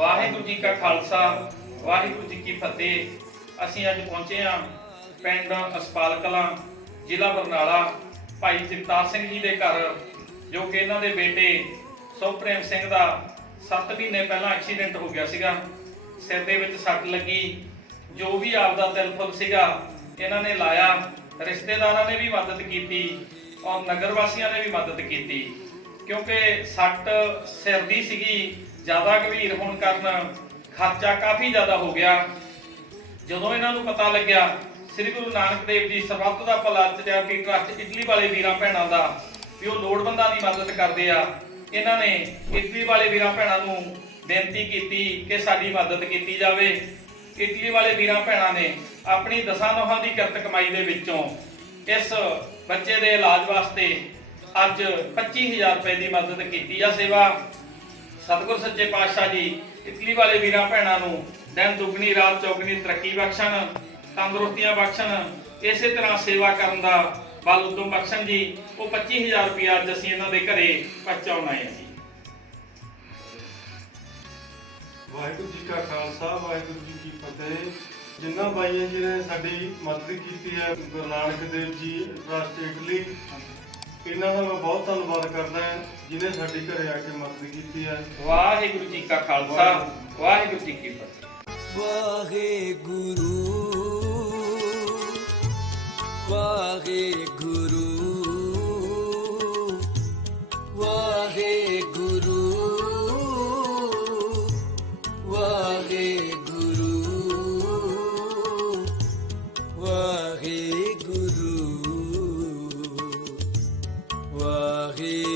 ਵਾਹਿਗੁਰੂ ਜੀ ਕਾ ਖਾਲਸਾ, ਵਾਹਿਗੁਰੂ ਜੀ ਕੀ ਫਤਿਹ। ਅਸੀਂ ਅੱਜ ਪਹੁੰਚੇ ਹਾਂ ਪਿੰਡ ਅਸਪਾਲ ਕਲਾਂ ਜ਼ਿਲ੍ਹਾ ਬਰਨਾਲਾ। ਭਾਈ ਜਗਤਾਰ ਸਿੰਘ ਜੀ ਦੇ ਘਰ, ਜੋ ਕਿ ਇਹਨਾਂ ਦੇ ਬੇਟੇ ਸੁਖਪ੍ਰੇਮ ਸਿੰਘ ਦਾ 7 ਮਹੀਨੇ ਪਹਿਲਾਂ ਐਕਸੀਡੈਂਟ ਹੋ ਗਿਆ ਸੀਗਾ। ਸਿਰ ਦੇ ਵਿੱਚ ਸੱਟ ਲੱਗੀ। ਜੋ ਵੀ ਆਪਦਾ ਤਿਲਫੁਲ ਸੀਗਾ, ਇਹਨਾਂ ਨੇ ਲਾਇਆ। ਰਿਸ਼ਤੇਦਾਰਾਂ ਨੇ ਵੀ ਮਦਦ ਕੀਤੀ। ਔਰ ਨਗਰ ਵਾਸੀਆਂ ਨੇ ਵੀ ਮਦਦ ਕੀਤੀ। ਕਿਉਂਕਿ ਸੱਟ ਸਿਰ ਦੀ ਸੀਗੀ, ਜ਼ਿਆਦਾ ਗੰਭੀਰ ਹੋਣ ਕਾਰਨ ਖਰਚਾ ਕਾਫੀ ਜ਼ਿਆਦਾ ਹੋ ਗਿਆ। ਜਦੋਂ ਇਹਨਾਂ ਨੂੰ ਪਤਾ ਲੱਗਿਆ, ਸ੍ਰੀ ਗੁਰੂ ਨਾਨਕ ਦੇਵ ਜੀ ਸਰਬੱਤ ਦਾ ਭਲਾ ਚੈਰਿਟੀ ਟਰਸਟ ਇਟਲੀ ਵਾਲੇ ਵੀਰਾਂ ਭੈਣਾਂ ਦਾ ਵੀ ਉਹ ਲੋੜਵੰਦਾਂ ਦੀ ਮਦਦ ਕਰਦੇ ਆ, ਇਹਨਾਂ ਨੇ ਇਟਲੀ ਵਾਲੇ ਵੀਰਾਂ ਭੈਣਾਂ ਨੂੰ ਬੇਨਤੀ ਕੀਤੀ ਕਿ ਸਾਡੀ ਮਦਦ ਕੀਤੀ ਜਾਵੇ। ਇਟਲੀ ਵਾਲੇ ਵੀਰਾਂ ਭੈਣਾਂ ਨੇ ਆਪਣੀ ਦਸਾਂ ਨੋਹਾਂ ਦੀ ਕਿਰਤ ਕਮਾਈ ਦੇ ਵਿੱਚੋਂ ਇਸ ਬੱਚੇ ਦੇ ਇਲਾਜ ਵਾਸਤੇ ਅੱਜ 25000 ਰੁਪਏ ਦੀ ਮਦਦ ਕੀਤੀ ਆ ਸੇਵਾ। ਸਤਿਗੁਰ ਸੱਚੇ ਪਾਤਸ਼ਾਹ ਜੀ, ਇਟਲੀ ਵਾਲੇ ਵੀਰਾਂ ਭੈਣਾਂ ਨੂੰ ਦਿਨ ਦੁਗਣੀ, ਰਾਤ ਚੌਗਣੀ ਤਰੱਕੀ ਬਖਸ਼ਣ, ਤੰਦਰੁਸਤੀਆਂ ਬਖਸ਼ਣ, ਇਸੇ ਤਰ੍ਹਾਂ ਸੇਵਾ ਕਰਨ ਦਾ ਬਲ ਉਦਮ ਬਖਸ਼ਣ ਜੀ, ਉਹ 25000 ਰੁਪਇਆ ਅੱਜ ਅਸੀਂ ਇਹਨਾਂ ਦੇ ਘਰੇ ਪਹੁੰਚਾਉਣ ਆਏ ਜੀ। ਵਾਹਿਗੁਰੂ ਜੀ ਕਾ ਖਾਲਸਾ, ਵਾਹਿਗੁਰੂ ਜੀ ਕੀ ਫਤਿਹ। ਜਿਨ੍ਹਾਂ ਬਾਈਆਂ ਜੀ ਨੇ ਸਾਡੀ ਮਦਦ ਕੀਤੀ ਹੈ, ਗੁਰੂ ਨਾਨਕ ਦੇਵ ਜੀ ਟਰਸਟ ਇਟਲੀ ਇਹਨਾਂ ਦਾ ਮੈਂ ਬਹੁਤ ਧੰਨਵਾਦ ਕਰਦਾ ਹਾਂ ਜਿਨ੍ਹਾਂ ਸਾਡੀ ਘਰੇ ਆ ਕੇ ਮਦਦ ਕੀਤੀ ਹੈ। ਵਾਹਿਗੁਰੂ ਜੀ ਕਾ ਖਾਲਸਾ ਵਾਹਿਗੁਰੂ ਜੀ ਕੀ ਫਤਿਹ। ਵਾਹਿਗੁਰੂ ਵਾਹਿਗੁਰੂ। উঠে